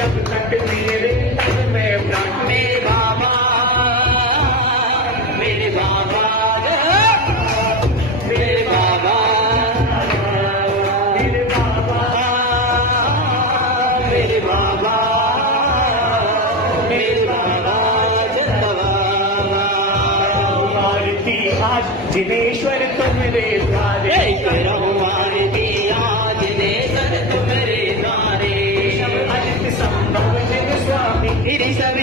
जब तक मेरे तन में प्राण मेरे बाबा मेरे बाबा मेरे बाबा मेरे बाबा मेरे बाबा मेरे बाबा जंदबाबा आरती आज जिनेश्वर तुमरे द्वारे आरती आज देशर तुम्हारे द्वारे अजित संभव जग स्वामी गिरी सब